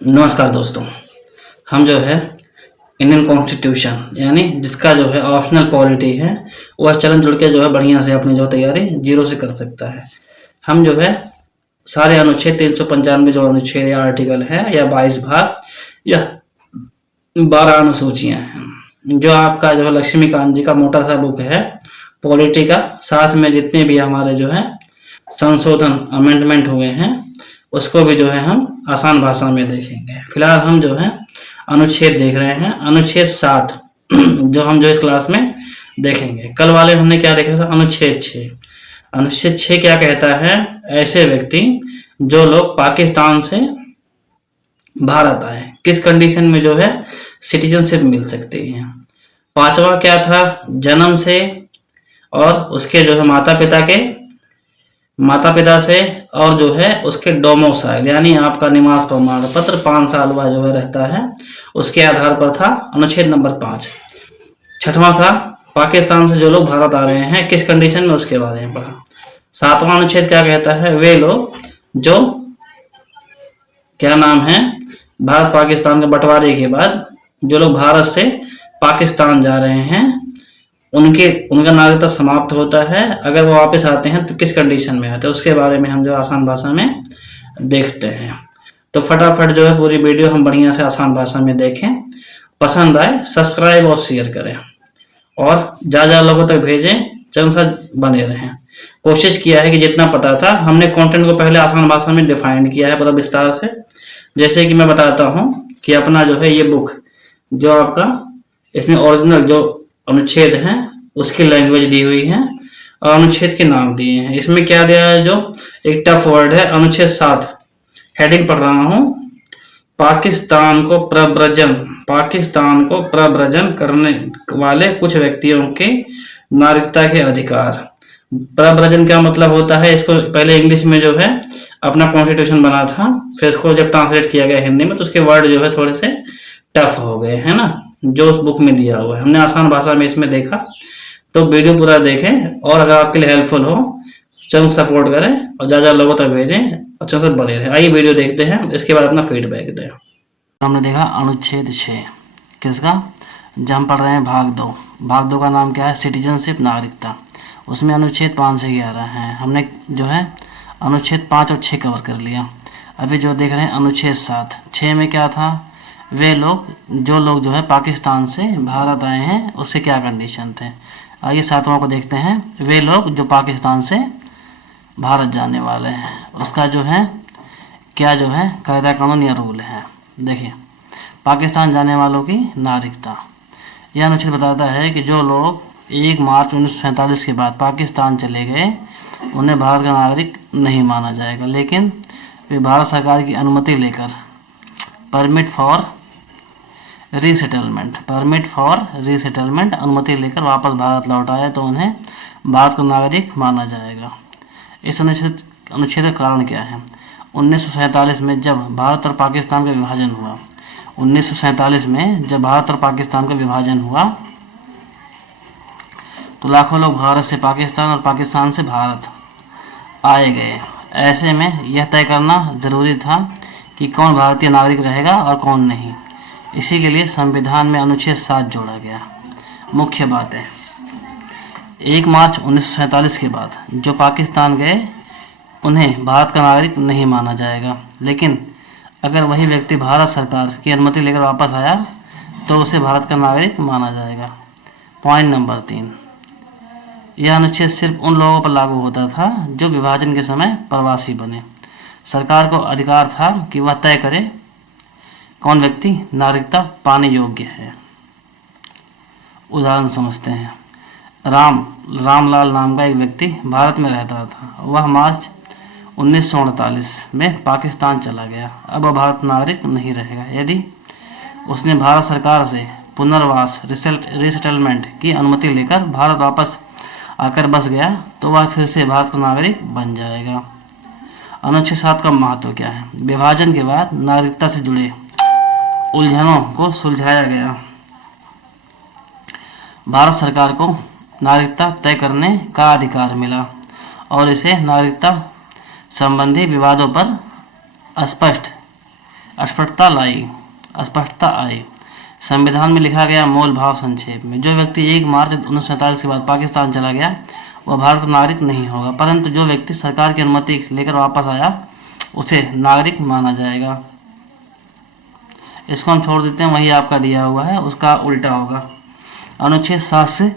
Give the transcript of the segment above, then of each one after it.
नमस्कार दोस्तों। हम जो है इंडियन कॉन्स्टिट्यूशन यानी जिसका जो है ऑप्शनल पॉलिटी है वह चलन जुड़ के जो है बढ़िया से अपनी जो तैयारी जीरो से कर सकता है। हम जो है सारे अनुच्छेद 395 जो अनुच्छेद या आर्टिकल है या 22 भाग या 12 अनुसूचियां हैं जो आपका जो है लक्ष्मीकांत जी का मोटा सा बुक है पॉलिटी का, साथ में जितने भी हमारे जो है संशोधन अमेंडमेंट हुए हैं उसको भी जो है हम आसान भाषा में देखेंगे। फिलहाल हम जो है अनुच्छेद देख रहे हैं, अनुच्छेद 7 जो हम जो इस क्लास में देखेंगे। कल वाले हमने क्या देखा था? अनुच्छेद 6। अनुच्छेद 6 क्या कहता है? ऐसे व्यक्ति जो लोग पाकिस्तान से भारत आए किस कंडीशन में जो है सिटीजनशिप मिल सकती है। 5वां क्या था? जन्म से और उसके जो है माता पिता से और जो है उसके डोमिसाइल यानी आपका निवास प्रमाण पत्र 5 साल बाद जो है रहता है उसके आधार पर था अनुच्छेद नंबर 5। 6वां था पाकिस्तान से जो लोग भारत आ रहे हैं किस कंडीशन में, उसके बारे में पढ़ा। 7वां अनुच्छेद क्या कहता है? वे लोग जो क्या नाम है भारत पाकिस्तान के बंटवारे के बाद जो लोग भारत से पाकिस्तान जा रहे हैं उनका नागरिकता समाप्त होता है, अगर वो वापस आते हैं तो किस कंडीशन में आते हैं उसके बारे में हम जो आसान भाषा में देखते हैं। तो फटाफट जो है पूरी वीडियो हम बढ़िया से आसान भाषा में देखें। पसंद आए सब्सक्राइब और शेयर करें और ज़्यादा लोगों तक भेजें, चैनल साथ बने रहें। कोशिश किया है कि जितना पता था हमने कंटेंट को पहले आसान भाषा में डिफाइन किया है पूरा विस्तार से। जैसे कि मैं बताता हूँ कि अपना जो है ये बुक जो आपका इसमें ओरिजिनल जो अनुच्छेद हैं उसकी लैंग्वेज दी हुई है और अनुच्छेद के नाम दिए हैं। इसमें क्या दिया है? जो एक टफ वर्ड है अनुच्छेद 7, हेडिंग पढ़ रहा हूँ, पाकिस्तान को प्रव्रजन करने वाले कुछ व्यक्तियों के नागरिकता के अधिकार। प्रव्रजन क्या मतलब होता है? इसको पहले इंग्लिश में जो है अपना कॉन्स्टिट्यूशन बना था, फिर इसको जब ट्रांसलेट किया गया हिंदी में तो उसके वर्ड जो है थोड़े से टफ हो गए, है ना, जो उस बुक में दिया हुआ है। हमने आसान भाषा में इसमें देखा, तो वीडियो पूरा देखें और अगर आपके लिए हेल्पफुल हो चैनल सपोर्ट करें और ज़्यादा लोगों तक भेजें और चैनल से बने रहें। आइए वीडियो देखते हैं, इसके बाद अपना फीडबैक दें। हमने देखा अनुच्छेद 6 किसका, जब हम पढ़ रहे हैं भाग 2 का नाम क्या है? सिटीजनशिप, नागरिकता। उसमें अनुच्छेद 5 से 11 है। हमने जो है अनुच्छेद 5 और 6 कवर कर लिया। अभी जो देख रहे हैं अनुच्छेद 7। 6 में क्या था? वे लोग जो है पाकिस्तान से भारत आए हैं उससे क्या कंडीशन थे। आइए 7वां को देखते हैं। वे लोग जो पाकिस्तान से भारत जाने वाले हैं उसका जो है क्या जो है कायदा कानून या रूल है। देखिए, पाकिस्तान जाने वालों की नागरिकता, यह अनुच्छेद बताता है कि जो लोग 1 मार्च 1947 के बाद पाकिस्तान चले गए उन्हें भारत का नागरिक नहीं माना जाएगा, लेकिन वे भारत सरकार की अनुमति लेकर परमिट फॉर रीसेटलमेंट अनुमति लेकर वापस भारत लौट आए तो उन्हें भारत का नागरिक माना जाएगा। इस अनुच्छेद का कारण क्या है? 1947 में जब भारत और पाकिस्तान का विभाजन हुआ 1947 में जब भारत और पाकिस्तान का विभाजन हुआ तो लाखों लोग भारत से पाकिस्तान और पाकिस्तान से भारत आए गए। ऐसे में यह तय करना ज़रूरी था कि कौन भारतीय नागरिक रहेगा और कौन नहीं। इसी के लिए संविधान में अनुच्छेद 7 जोड़ा गया। मुख्य बात है 1 मार्च 1947 के बाद जो पाकिस्तान गए उन्हें भारत का नागरिक नहीं माना जाएगा, लेकिन अगर वही व्यक्ति भारत सरकार की अनुमति लेकर वापस आया तो उसे भारत का नागरिक माना जाएगा। पॉइंट नंबर 3, यह अनुच्छेद सिर्फ उन लोगों पर लागू होता था जो विभाजन के समय प्रवासी बने। सरकार को अधिकार था कि वह तय करे कौन व्यक्ति नागरिकता पाने योग्य है। उदाहरण समझते हैं। रामलाल नाम का एक व्यक्ति भारत में रहता था। वह मार्च 1948 में पाकिस्तान चला गया। अब वह भारत नागरिक नहीं रहेगा। यदि उसने भारत सरकार से पुनर्वास रीसेटलमेंट की अनुमति लेकर भारत वापस आकर बस गया तो वह फिर से भारत का नागरिक बन जाएगा। अनुच्छेद 7 का महत्व क्या है? विभाजन के बाद नागरिकता से जुड़े उलझनों को सुलझाया गया। भारत सरकार को नागरिकता तय करने का अधिकार मिला और इसे नागरिकता संबंधी विवादों पर स्पष्ट स्पष्टता आई। संविधान में लिखा गया मूल भाव संक्षेप में, जो व्यक्ति 1 मार्च 1947 के बाद पाकिस्तान चला गया वह भारत का नागरिक नहीं होगा, परंतु जो व्यक्ति सरकार की अनुमति लेकर वापस आया उसे नागरिक माना जाएगा। इसको हम छोड़ देते हैं, वही आपका दिया हुआ है उसका उल्टा होगा। अनुच्छेद 7 से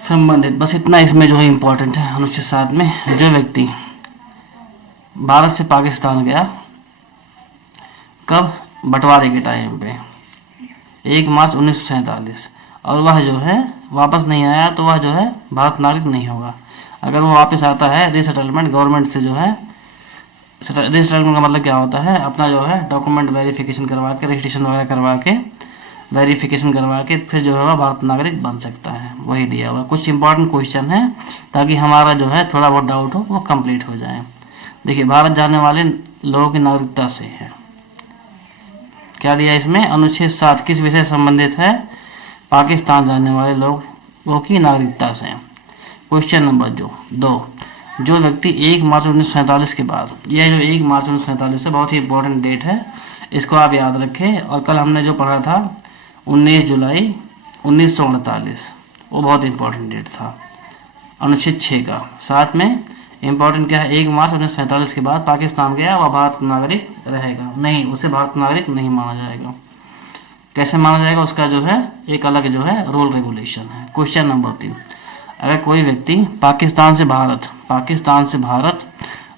संबंधित बस इतना इसमें जो है इम्पोर्टेंट है। अनुच्छेद 7 में जो व्यक्ति भारत से पाकिस्तान गया कब, बंटवारे के टाइम पे 1 मार्च 1947, और वह जो है वापस नहीं आया तो वह जो है भारत नागरिक नहीं होगा। अगर वो वापस आता है रीसेटलमेंट गवर्नमेंट से जो है, रीसेटलमेंट का मतलब क्या होता है, अपना जो है डॉक्यूमेंट वेरिफिकेशन करवा के, रजिस्ट्रेशन वगैरह करवा के, वेरिफिकेशन करवा के फिर जो है वह भारत नागरिक बन सकता है। वही दिया हुआ कुछ इंपॉर्टेंट क्वेश्चन है ताकि हमारा जो है थोड़ा बहुत डाउट हो वो कंप्लीट हो जाए। देखिए, भारत जाने वाले लोगों की नागरिकता से है, क्या दिया इसमें, अनुच्छेद 7 किस विषय से संबंधित है, पाकिस्तान जाने वाले लोगों की नागरिकता से। क्वेश्चन नंबर 2, जो व्यक्ति 1 मार्च 1947 के बाद, यह जो 1 मार्च 1947 है बहुत ही इंपॉर्टेंट डेट है, इसको आप याद रखें। और कल हमने जो पढ़ा था 19 जुलाई 1948, वो बहुत इंपॉर्टेंट डेट था। अनुच्छेद 6 का 7 में इंपॉर्टेंट क्या है, 1 मार्च 1947 के बाद पाकिस्तान गया वह भारत नागरिक रहेगा नहीं, उसे भारत नागरिक नहीं माना जाएगा। कैसे माना जाएगा, उसका जो है एक अलग जो है रूल रेगुलेशन है। क्वेश्चन नंबर 3, अगर कोई व्यक्ति पाकिस्तान से भारत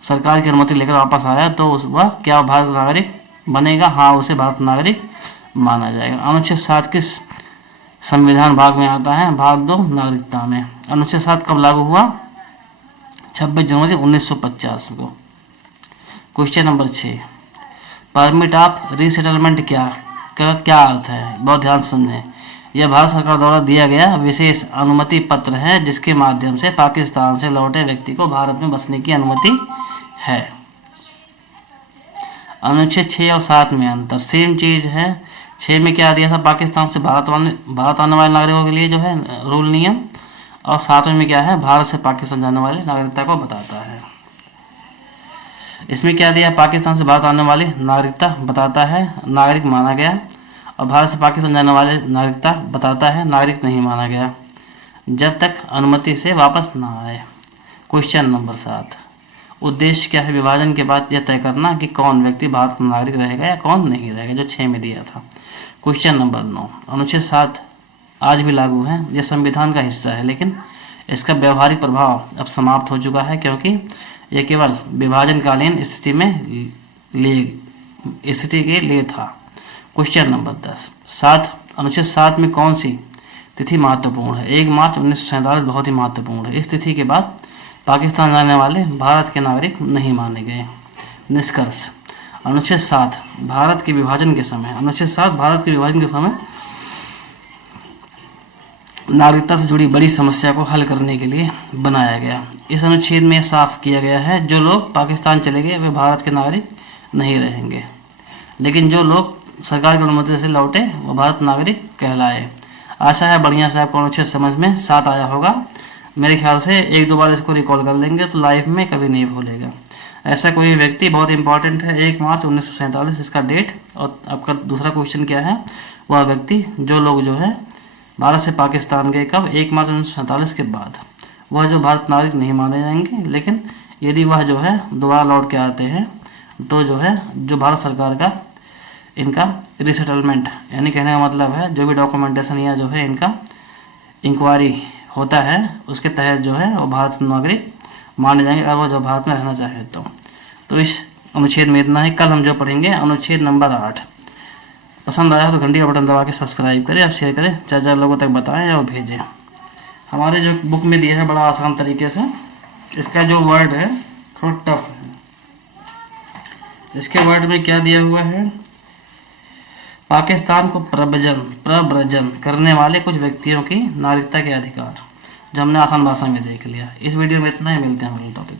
सरकार की अनुमति लेकर वापस आया तो वह क्या भारत नागरिक बनेगा, हाँ उसे भारत नागरिक माना जाएगा। अनुच्छेद 7 किस संविधान भाग में आता है, भाग 2 नागरिकता में। अनुच्छेद 7 कब लागू हुआ, 26 जनवरी 1950 को। Question number 6, permit of resettlement क्या अर्थ है, बहुत ध्यान से समझें। यह भारत सरकार द्वारा दिया गया विशेष अनुमति पत्र है जिसके माध्यम से पाकिस्तान से लौटे व्यक्ति को भारत में बसने की अनुमति है। अनुच्छेद 6 और 7 में अंतर सेम चीज है। 6 में क्या दिया था, पाकिस्तान से भारत आने वाले नागरिकों के लिए जो है रूल नियम, और 7 में क्या है, भारत से पाकिस्तान जाने वाले नागरिकता को बताता है। इसमें क्या दिया, पाकिस्तान से भारत आने वाली नागरिकता बताता है नागरिक माना गया, और भारत से पाकिस्तान जाने वाले नागरिकता बताता है नागरिक नहीं माना गया जब तक अनुमति से वापस ना आए। क्वेश्चन नंबर 7, उद्देश्य क्या है, विभाजन के बाद यह तय करना कि कौन व्यक्ति भारत का नागरिक रहेगा या कौन नहीं रहेगा, जो 6 में दिया था। क्वेश्चन नंबर 9, अनुच्छेद 7 आज भी लागू है, यह संविधान का हिस्सा है लेकिन इसका व्यवहारिक प्रभाव अब समाप्त हो चुका है क्योंकि यह केवल विभाजनकालीन स्थिति के लिए था। क्वेश्चन नंबर 10, अनुच्छेद 7 में कौन सी तिथि महत्वपूर्ण है, 1 मार्च 1947 बहुत ही महत्वपूर्ण है। इस तिथि के बाद पाकिस्तान जाने वाले भारत के नागरिक नहीं माने गए। निष्कर्ष, अनुच्छेद 7 भारत के विभाजन के समय नागरिकता से जुड़ी बड़ी समस्या को हल करने के लिए बनाया गया। इस अनुच्छेद में साफ किया गया है जो लोग पाकिस्तान चले गए वे भारत के नागरिक नहीं रहेंगे, लेकिन जो लोग सरकार की अनुमति से लौटे वो भारत नागरिक कहलाए। आशा है बढ़िया से आपको अनुच्छेद समझ में 7 आया होगा। मेरे ख्याल से 1-2 बार इसको रिकॉल कर लेंगे तो लाइफ में कभी नहीं भूलेगा। ऐसा कोई व्यक्ति बहुत इंपॉर्टेंट है, 1 मार्च 1947 इसका डेट। और आपका दूसरा क्वेश्चन क्या है, वह व्यक्ति जो लोग जो है भारत से पाकिस्तान गए कब, 1 मार्च 1947 के बाद, वह जो भारत नागरिक नहीं माने जाएंगे, लेकिन यदि वह जो है दोबारा लौट के आते हैं तो जो है जो भारत सरकार का इनका रिसेटलमेंट यानी कहने का मतलब है जो भी डॉक्यूमेंटेशन या जो है इनका इंक्वायरी होता है उसके तहत जो है वो भारत नागरिक माने जाएंगे अगर वो जो भारत में रहना चाहे तो इस अनुच्छेद में इतना ही। कल हम जो पढ़ेंगे अनुच्छेद नंबर 8। पसंद आया तो घंटी का बटन दबा के सब्सक्राइब करें और शेयर करें, 4 लोगों तक बताएं और भेजें। हमारे जो बुक में दिया है बड़ा आसान तरीके से, इसका जो वर्ड है थोड़ा टफ है। इसके वर्ड में क्या दिया हुआ है, पाकिस्तान को प्रव्रजन करने वाले कुछ व्यक्तियों की नागरिकता के अधिकार, जो हमने आसान भाषा में देख लिया। इस वीडियो में इतना ही, मिलते हैं अगले टॉपिक।